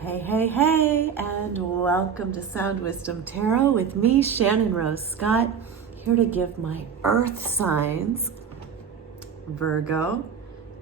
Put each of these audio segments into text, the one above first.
Hey, hey, hey, and welcome to Sound Wisdom Tarot with me, Shannon Rose Scott, here to give my earth signs, Virgo,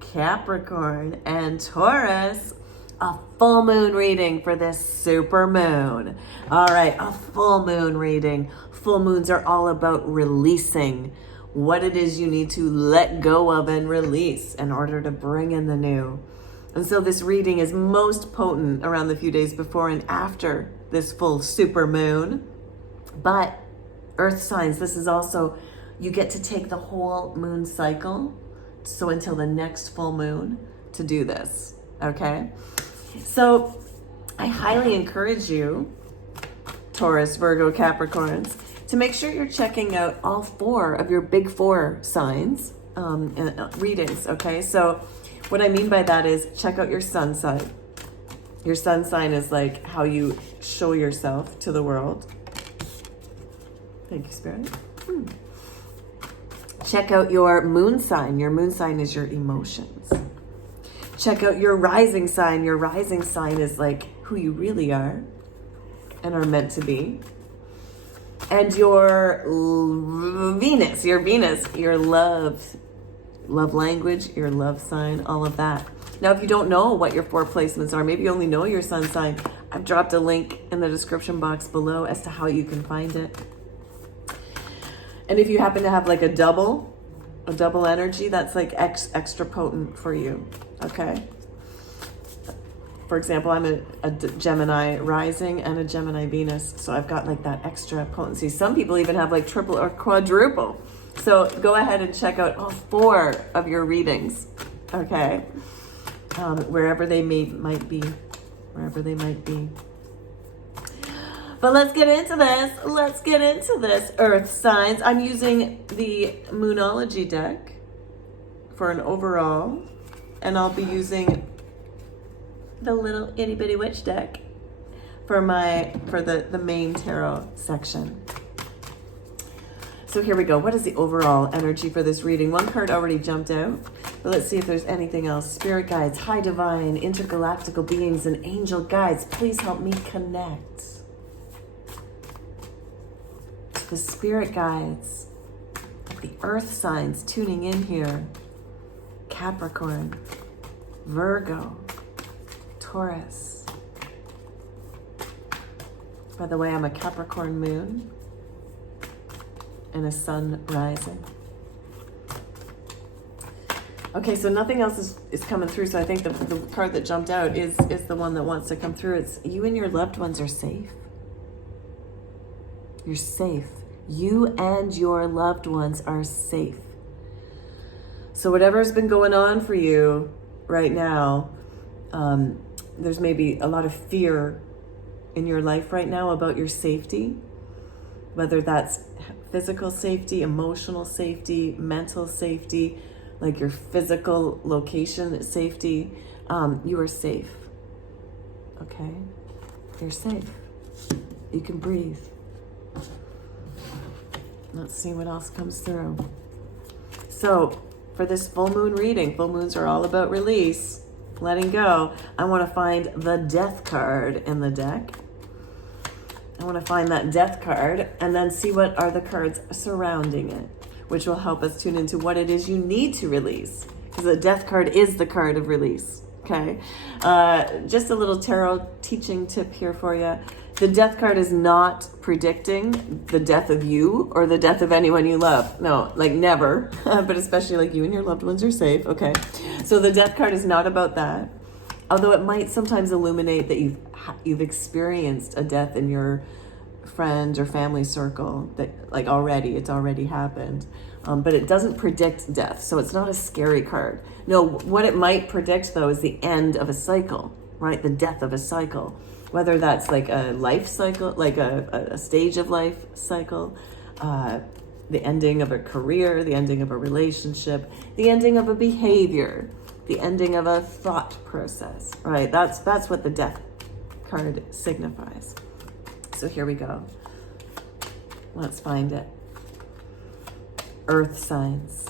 Capricorn, and Taurus, a full moon reading for this super moon. All right, a full moon reading. Full moons are all about releasing what it is you need to let go of and release in order to bring in the new. And so this reading is most potent around the few days before and after this full super moon. But earth signs, this is also, you get to take the whole moon cycle, so until the next full moon, to do this, okay? So I highly encourage you, Taurus, Virgo, Capricorns, to make sure you're checking out all four of your big four signs readings, okay? So what I mean by that is check out your sun sign. Your sun sign is like how you show yourself to the world. Thank you, Spirit. Check out your moon sign. Your moon sign is your emotions. Check out your rising sign. Your rising sign is like who you really are and are meant to be. And your Venus, your love language, your love sign, all of that. Now, if you don't know what your four placements are, maybe you only know your sun sign, I've dropped a link in the description box below as to how you can find it. And if you happen to have like a double energy, that's like extra potent for you, okay? For example, I'm a Gemini rising and a Gemini Venus, so I've got like that extra potency. Some people even have like triple or quadruple. So go ahead and check out all four of your readings, okay? Wherever they might be. But let's get into this. Earth signs. I'm using the Moonology deck for an overall, and I'll be using the little itty bitty witch deck for the main tarot section. So here we go. What is the overall energy for this reading? One card already jumped out, but let's see if there's anything else. Spirit guides, high divine, intergalactical beings, and angel guides, please help me connect. The spirit guides, the earth signs tuning in here. Capricorn, Virgo, Taurus. By the way, I'm a Capricorn moon and a sun rising. Okay, so nothing else is coming through, so I think the card that jumped out is the one that wants to come through. It's you and your loved ones are safe. You're safe. You and your loved ones are safe. So whatever's been going on for you right now, there's maybe a lot of fear in your life right now about your safety, whether that's physical safety, emotional safety, mental safety, like your physical location safety. You are safe, okay? You're safe. You can breathe. Let's see what else comes through. So for this full moon reading, full moons are all about release, letting go. I want to find the death card in the deck. I want to find that death card and then see what are the cards surrounding it, which will help us tune into what it is you need to release, because the death card is the card of release, okay? Just a little tarot teaching tip here for you. The death card is not predicting the death of you or the death of anyone you love. No, like never, but especially like you and your loved ones are safe, okay? So the death card is not about that. Although it might sometimes illuminate that you've experienced a death in your friend or family circle, that like it's already happened. But it doesn't predict death, so it's not a scary card. No, what it might predict though is the end of a cycle, right? The death of a cycle, whether that's like a life cycle, like a stage of life cycle, the ending of a career, the ending of a relationship, the ending of a behavior, the ending of a thought process, right? That's what the death card signifies. So here we go. Let's find it. Earth signs.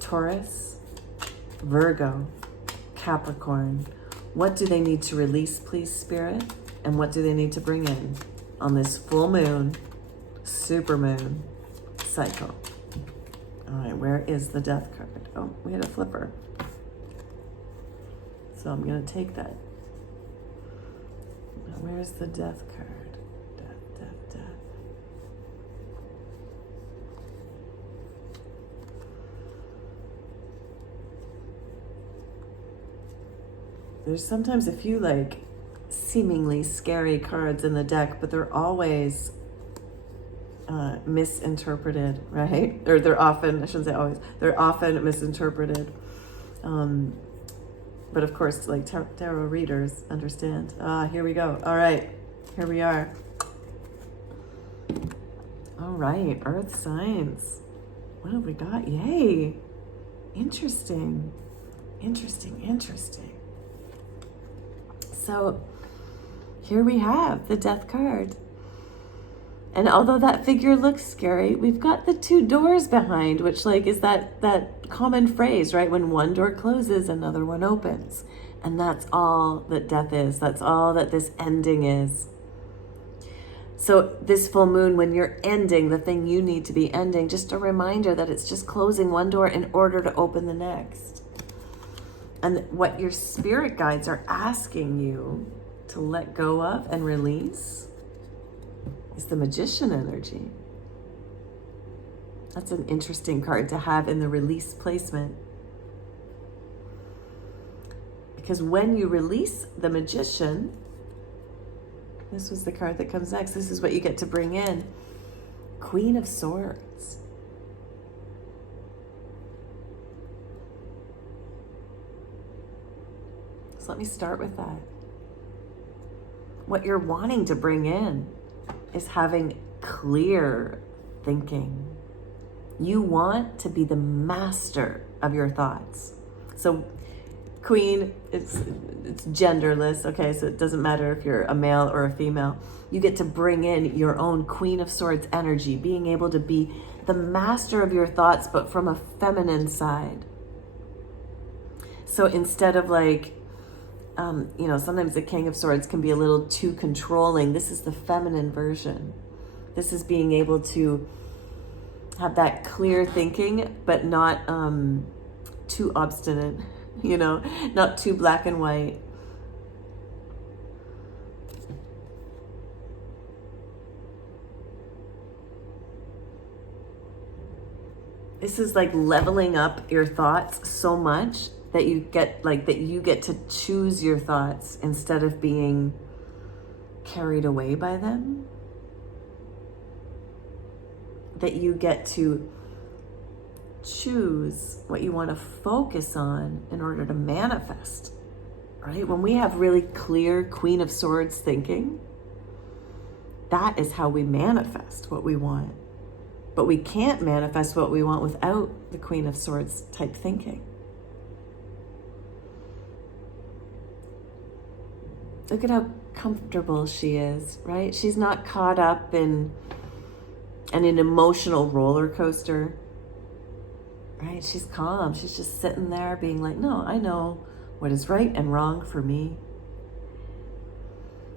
Taurus, Virgo, Capricorn, What do they need to release, please, Spirit? And what do they need to bring in on this full moon, super moon cycle? All right, where is the Death card? Oh, we had a flipper. So I'm going to take that. Now, where's the Death card? Death, death, death. There's sometimes a few like seemingly scary cards in the deck, but they're always misinterpreted, right? Or they're often, I shouldn't say always, they're often misinterpreted. But of course, like tarot readers understand. Here we go. All right, here we are. All right, Earth signs. What have we got? Yay. Interesting. Interesting, interesting. So here we have the Death card. And although that figure looks scary, we've got the two doors behind, which like is that common phrase, right? When one door closes, another one opens. And that's all that death is. That's all that this ending is. So this full moon, when you're ending the thing you need to be ending, just a reminder that it's just closing one door in order to open the next. And what your spirit guides are asking you to let go of and release is the Magician energy. That's an interesting card to have in the release placement. Because when you release the Magician, this was the card that comes next. This is what you get to bring in. Queen of Swords. So let me start with that. What you're wanting to bring in is having clear thinking. You want to be the master of your thoughts. So Queen, it's genderless, okay? So it doesn't matter if you're a male or a female. You get to bring in your own Queen of Swords energy, being able to be the master of your thoughts, but from a feminine side. So instead of like, sometimes the King of Swords can be a little too controlling. This is the feminine version. This is being able to have that clear thinking, but not too obstinate, not too black and white. This is like leveling up your thoughts so much that you get to choose your thoughts instead of being carried away by them. That you get to choose what you want to focus on in order to manifest, right? When we have really clear Queen of Swords thinking, that is how we manifest what we want. But we can't manifest what we want without the Queen of Swords type thinking. Look at how comfortable she is, right? She's not caught up in an emotional roller coaster, right? She's calm. She's just sitting there being like, no, I know what is right and wrong for me.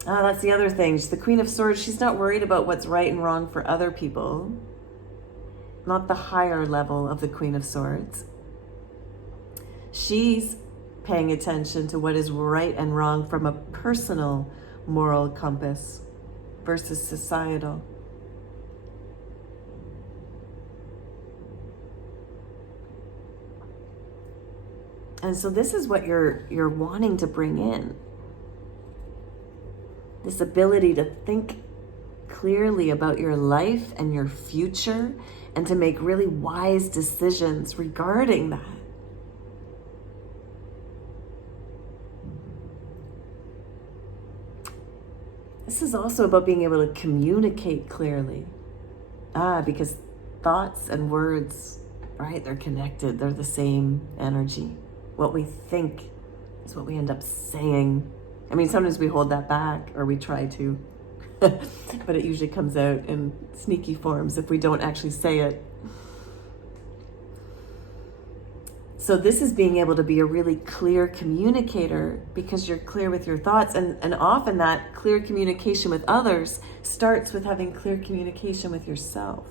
That's the other thing. She's the Queen of Swords. She's not worried about what's right and wrong for other people. Not the higher level of the Queen of Swords. She's paying attention to what is right and wrong from a personal moral compass versus societal. And so this is what you're wanting to bring in. This ability to think clearly about your life and your future and to make really wise decisions regarding that. This is also about being able to communicate clearly. Because thoughts and words, right, they're connected. They're the same energy. What we think is what we end up saying. I mean, sometimes we hold that back, or we try to, but it usually comes out in sneaky forms if we don't actually say it. So this is being able to be a really clear communicator because you're clear with your thoughts. And often that clear communication with others starts with having clear communication with yourself.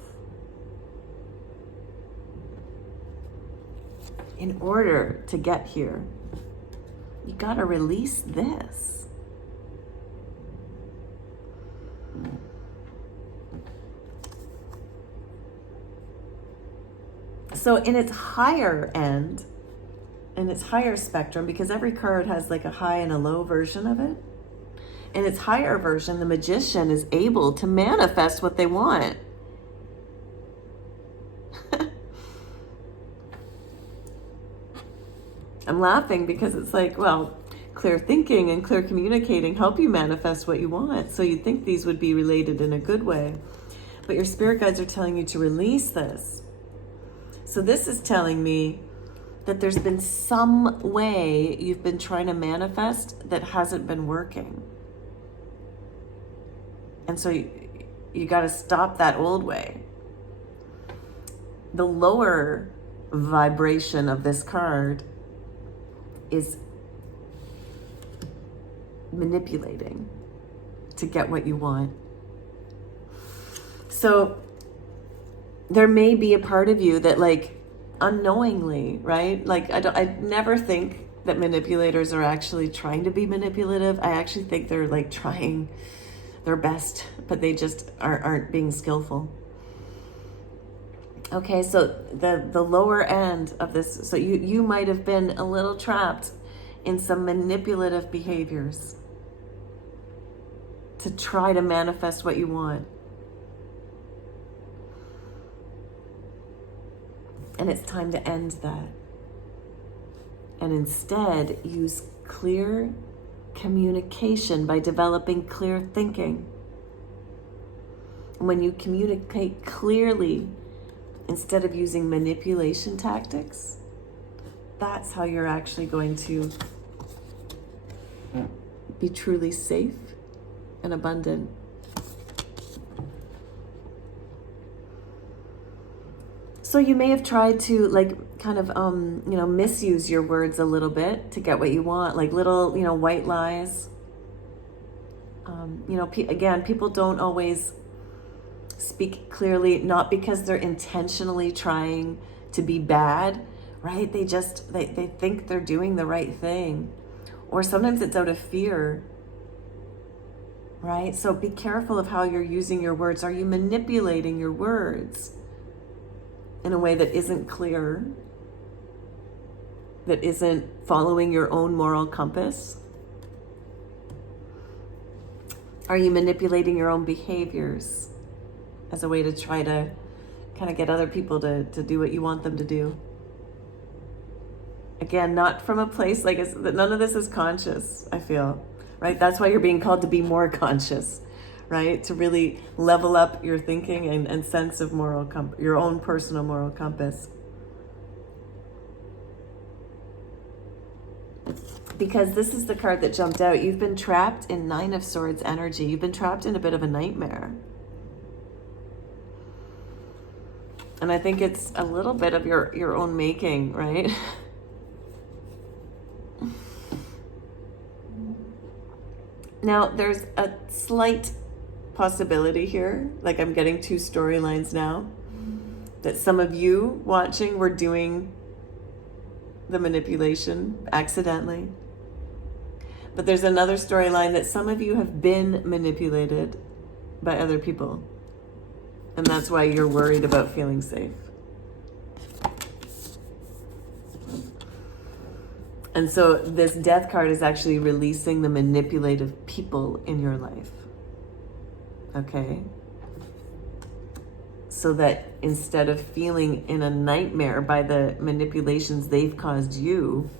In order to get here, you got to release this. So in its higher end, in its higher spectrum, because every card has like a high and a low version of it, in its higher version, the magician is able to manifest what they want. I'm laughing because it's like, well, clear thinking and clear communicating help you manifest what you want. So you'd think these would be related in a good way. But your spirit guides are telling you to release this. So this is telling me that there's been some way you've been trying to manifest that hasn't been working. And so you got to stop that old way. The lower vibration of this card is manipulating to get what you want. So there may be a part of you that, like, unknowingly, right? Like, I never think that manipulators are actually trying to be manipulative. I actually think they're like trying their best, but they just aren't being skillful. Okay, so the lower end of this, so you might have been a little trapped in some manipulative behaviors to try to manifest what you want. And it's time to end that. And instead, use clear communication by developing clear thinking. And when you communicate clearly, instead of using manipulation tactics, that's how you're actually going to be truly safe and abundant. So you may have tried to, like, kind of, misuse your words a little bit to get what you want, like little, white lies. Again, people don't always speak clearly, not because they're intentionally trying to be bad, right? They think they're doing the right thing. Or sometimes it's out of fear, right? So be careful of how you're using your words. Are you manipulating your words in a way that isn't clear, that isn't following your own moral compass? Are you manipulating your own behaviors as a way to try to kind of get other people to do what you want them to do? Again, not from a place like none of this is conscious, I feel, right? That's why you're being called to be more conscious, right? To really level up your thinking and sense of your own personal moral compass. Because this is the card that jumped out. You've been trapped in Nine of Swords energy. You've been trapped in a bit of a nightmare. And I think it's a little bit of your own making, right? Now, there's a slight possibility here, like I'm getting two storylines now, that some of you watching were doing the manipulation accidentally. But there's another storyline that some of you have been manipulated by other people. And that's why you're worried about feeling safe. And so this death card is actually releasing the manipulative people in your life. Okay? So that instead of feeling in a nightmare by the manipulations they've caused you,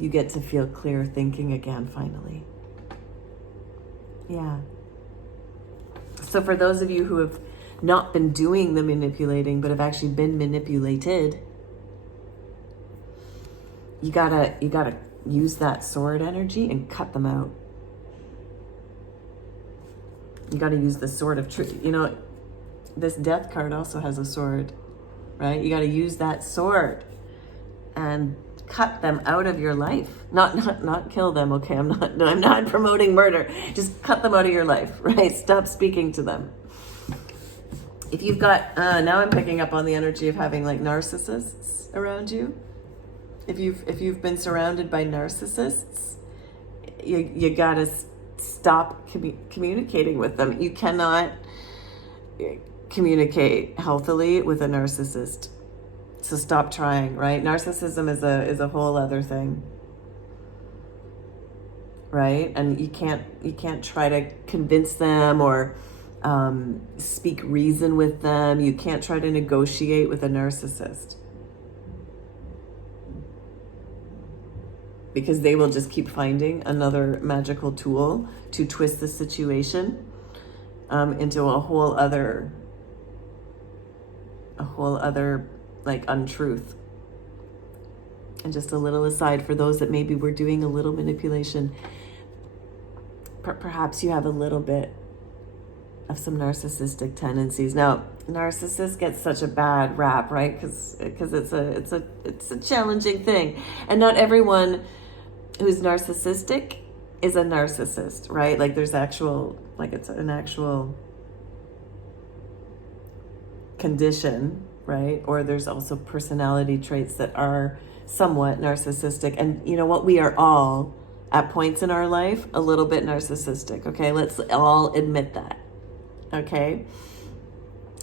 you get to feel clear thinking again, finally. Yeah. So for those of you who have not been doing the manipulating, but have actually been manipulated, you gotta use that sword energy and cut them out. You gotta use the sword of truth. This death card also has a sword, right? You gotta use that sword and cut them out of your life. Not kill them, okay? I'm not promoting murder. Just cut them out of your life, right? Stop speaking to them. If you've got, now I'm picking up on the energy of having like narcissists around you. If you've been surrounded by narcissists, you gotta stop communicating with them. You cannot communicate healthily with a narcissist. So stop trying, right? Narcissism is a whole other thing, right? And you can't try to convince them or speak reason with them. You can't try to negotiate with a narcissist, because they will just keep finding another magical tool to twist the situation into a whole other like untruth. And just a little aside for those that maybe were doing a little manipulation, perhaps you have a little bit of some narcissistic tendencies. Now, narcissists get such a bad rap, right? Because it's a challenging thing, and not everyone who's narcissistic is a narcissist, right? Like there's it's an actual condition, right? Or there's also personality traits that are somewhat narcissistic. And you know what? We are all, at points in our life, a little bit narcissistic, okay? Let's all admit that, okay?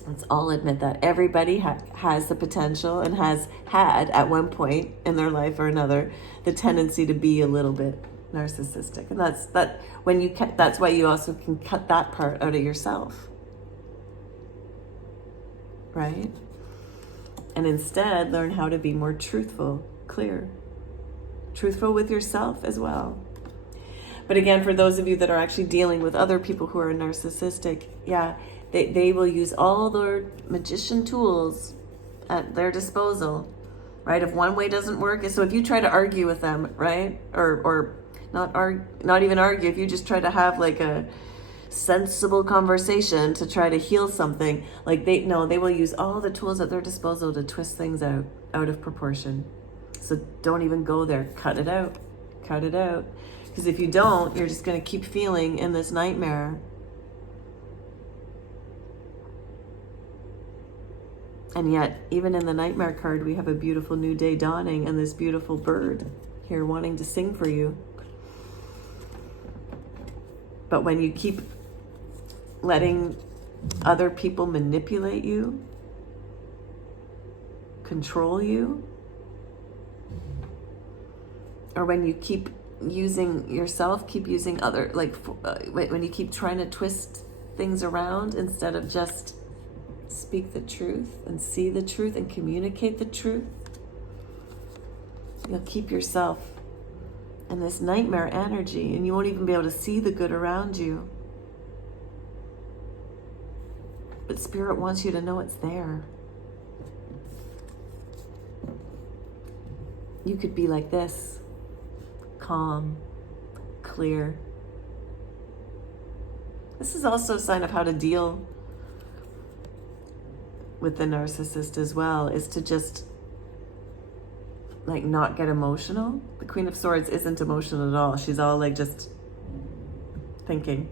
Let's all admit that. Everybody has the potential and has had, at one point in their life or another, the tendency to be a little bit narcissistic. And that's why you also can cut that part out of yourself, right? And instead learn how to be more truthful, clear, truthful with yourself as well. But again, for those of you that are actually dealing with other people who are narcissistic, they will use all their magician tools at their disposal, right? If one way doesn't work, so if you try to argue with them, right? Or not even argue, if you just try to have like a sensible conversation to try to heal something, like they will use all the tools at their disposal to twist things out of proportion. So don't even go there. Cut it out. Because if you don't, you're just going to keep feeling in this nightmare. And yet, even in the nightmare card, we have a beautiful new day dawning and this beautiful bird here wanting to sing for you. But when you keep letting other people manipulate you, control you, or when you keep using yourself, keep using other, when you keep trying to twist things around instead of just speak the truth and see the truth and communicate the truth, you'll keep yourself in this nightmare energy and you won't even be able to see the good around you. But Spirit wants you to know it's there. You could be like this, calm, clear. This is also a sign of how to deal with the narcissist as well, is to just not get emotional. The Queen of Swords isn't emotional at all. She's all just thinking.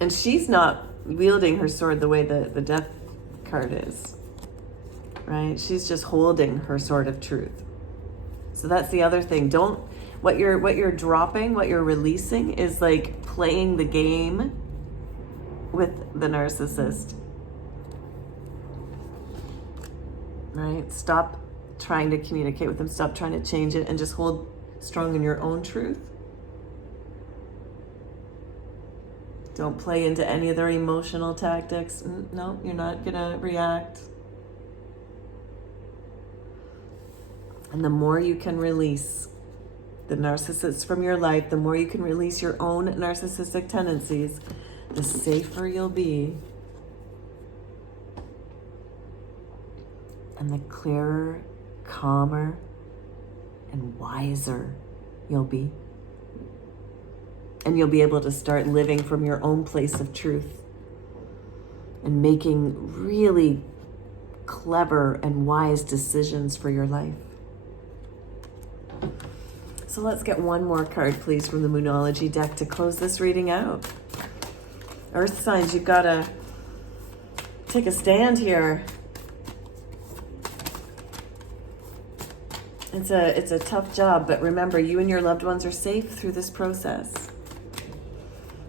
And she's not wielding her sword the way the Death card is, right? She's just holding her sword of truth. So that's the other thing. What you're dropping, what you're releasing is playing the game with the narcissist. Right? Stop trying to communicate with them. Stop trying to change it and just hold strong in your own truth. Don't play into any of their emotional tactics. No, you're not gonna react. And the more you can release the narcissist from your life, the more you can release your own narcissistic tendencies, the safer you'll be. And the clearer, calmer, and wiser you'll be. And you'll be able to start living from your own place of truth and making really clever and wise decisions for your life. So let's get one more card, please, from the Moonology deck to close this reading out. Earth signs, you've got to take a stand here. It's a tough job, but remember, you and your loved ones are safe through this process.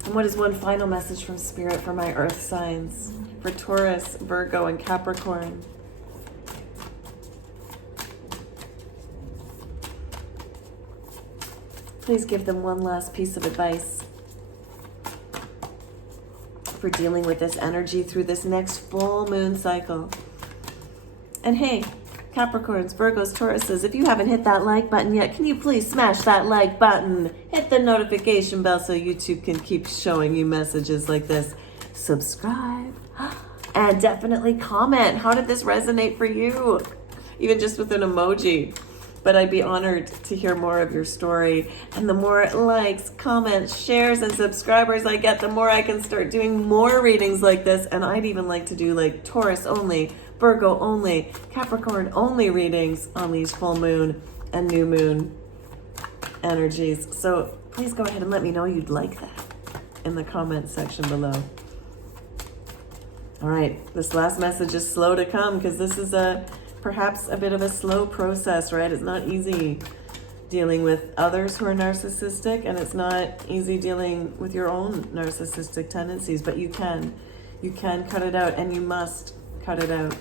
And what is one final message from Spirit for my Earth signs? For Taurus, Virgo, and Capricorn. Please give them one last piece of advice for dealing with this energy through this next full moon cycle. And hey, Capricorns, Virgos, Tauruses, if you haven't hit that like button yet, can you please smash that like button? Hit the notification bell so YouTube can keep showing you messages like this. Subscribe. And definitely comment. How did this resonate for you? Even just with an emoji. But I'd be honored to hear more of your story. And the more likes, comments, shares, and subscribers I get, the more I can start doing more readings like this. And I'd even like to do like Taurus only, Virgo only, Capricorn only readings on these full moon and new moon energies. So please go ahead and let me know you'd like that in the comments section below. All right, this last message is slow to come because this is perhaps a bit of a slow process, right? It's not easy dealing with others who are narcissistic, and it's not easy dealing with your own narcissistic tendencies, but you can cut it out, and you must cut it out.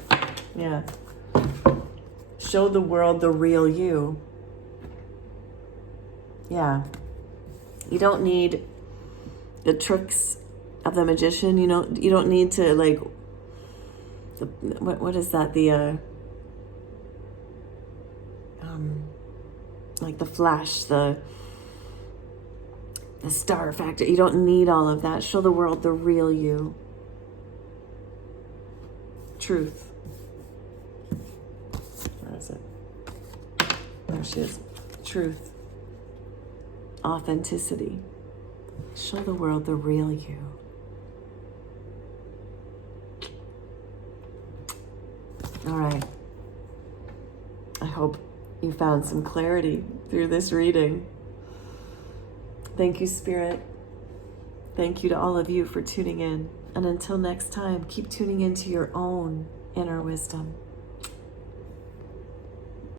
Yeah. Show the world the real you. Yeah. You don't need the tricks of the magician. You don't need to like what is that? Like the Flash, the star factor. You don't need all of that. Show the world the real you. Truth. Where is it? There she is. Truth. Authenticity. Show the world the real you. All right. I hope you found some clarity through this reading. Thank you, Spirit. Thank you to all of you for tuning in. And until next time, keep tuning into your own inner wisdom.